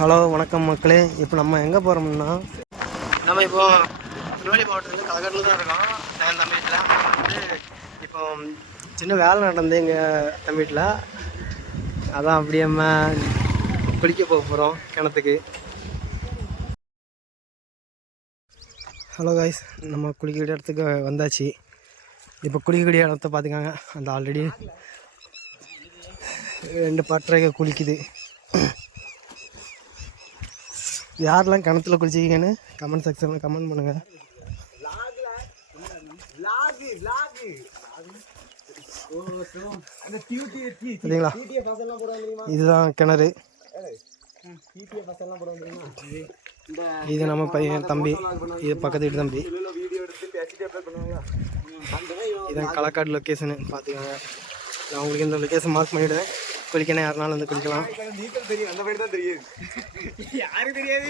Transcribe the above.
Hello வணக்கம் மக்களே. இப்போ நம்ம எங்கே போகிறோம்னா நம்ம இப்போ திருநெல்வேலி மாவட்டத்தில் கலகட்டில் தான் இருக்கோம். என் தம்பி வீட்டில் வந்து இப்போ சின்ன வேலை நடந்து எங்கள் தம்பி வீட்டில் அதான் அப்படியே நம்ம குளிக்க போக போகிறோம் கிணத்துக்கு. ஹலோ காய்ஸ், நம்ம குளிக்கக்கூடிய இடத்துக்கு வந்தாச்சு. இப்போ குளிக்கக்கூடிய இடத்த பார்த்துக்காங்க. அந்த ஆல்ரெடி 2 பட்டறைகள் குளிக்குது. யாரெல்லாம் கிணத்துல குளிச்சிங்கன்னு கமெண்ட் செக்ஷனில் கமெண்ட் பண்ணுங்கள். சரிங்களா, இதுதான் கிணறு. இது நம்ம பையன் தம்பி, இது பக்கத்து வீட்டு தம்பி. இதுதான் களக்காடு லொக்கேஷனு பார்த்துக்கோங்க. நான் உங்களுக்கு இந்த லொக்கேஷன் மார்க் பண்ணிவிடுவேன். குளிக்கணும் யாருனாலும் வந்து குளிக்கலாம். யாருக்கு தெரியாது